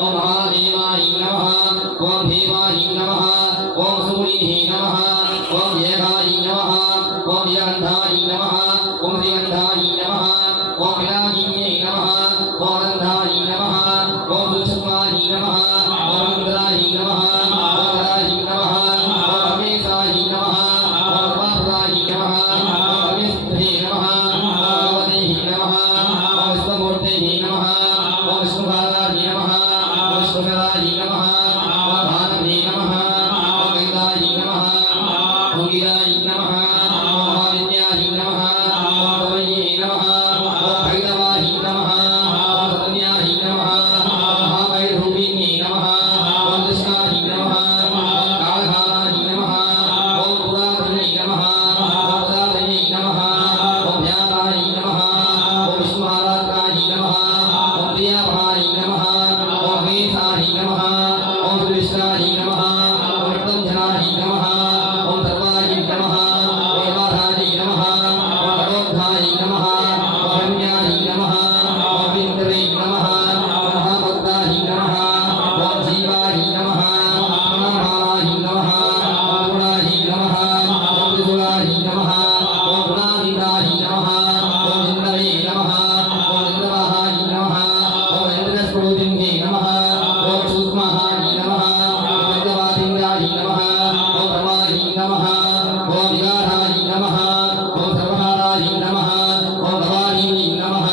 ओम महादेवाय नमः ओम देवाय नमः ओम सूर्ये नमः ओम येगाय नमः ओम यगंधाय नमः ओम श्रीगंधाय नमः ओम विरागिन्ये नमः ओम गंधाय नमः ओम सुषमाय नमः ओम रुद्राय नमः ओम गदाय नमः ओम रमेशाय नमः ओम पापराय नमः ओम विष्णुवे नमः ओम भगवते नमः ओम विष्णुमूर्ते नमः ओम विष्णुपादाय नमः ओम विष्णुकराय नमः ओम भानवे नमः ओम गंगाय नमः ओम गिराय नमः ओम विद्याय नमः ओम कवये नमः ओम भैरवाय नमः ओम सत्याय नमः ओम महाभैरवीने नमः ओम कृष्णाय नमः ओम कालकालाय नमः ओम पुरातने नमः ओम पुरातने नमः ओम व्यापाय नमः ओम विष्णुआराधनाय नमः ओम प्रियाभाय नमः ओम हेशाय नमः ओम कृष्णाय नमः ओम रतंजनाय नमः ओम सर्वाय नमः ओम राधाय नमः ओम अरोधाय नमः ओम रम्याय नमः ओम विंद्रे नमः ओम महाभक्ताय नमः ओम जीवाय नमः ओम महाय नमः ओम गुणाय नमः ओम त्रिगुणाय नमः ओम गुणातीताय नमः ओम इंद्रवे नमः ओम इंद्रवाहाय नमः ओम इंद्रस्वरूपिणे नमः ओम सूक्ष्माय नमः ओम इंद्रवादिन्याय नमः ओम ब्रह्माय नमः ओम विगाधाय नमः ओम सर्वहाराय नमः ओम भवानी नमः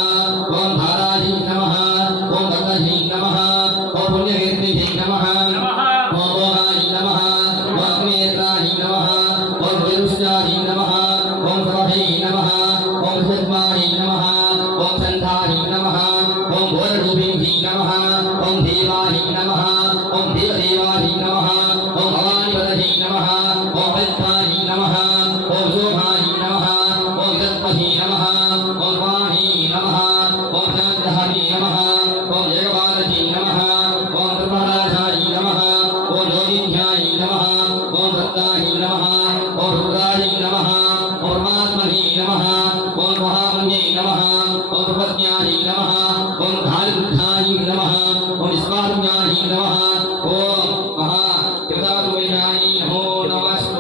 ओम धाराय नमः ओम गंगायै नमः ओम पुण्यकीर्तियै नमः ओम भोगाय नमः ओम अग्नेत्राय नमः ओम विरुष्याय नमः ओम सर्वभै नमः ओम सुषमाय नमः ओम संधाय नमः ओम घोररूपिणे नमः ओम देवाय नमः ओम देवदेवाय नमः ओम भवानीपतये नमः ओम वैद्याय नमः ओम शोभाय नमः ओम विदत्महे नमः ओम वाणी नमः ओम शान्ताय नमः ओम जगवादये नमः ओम कृपाराजाय नमः ओम योगिन्याय नमः ओम दत्ताय नमः ओम रुद्राय नमः ओम परमात्मने नमः ओम महामुने नमः ओम प्रपद्याय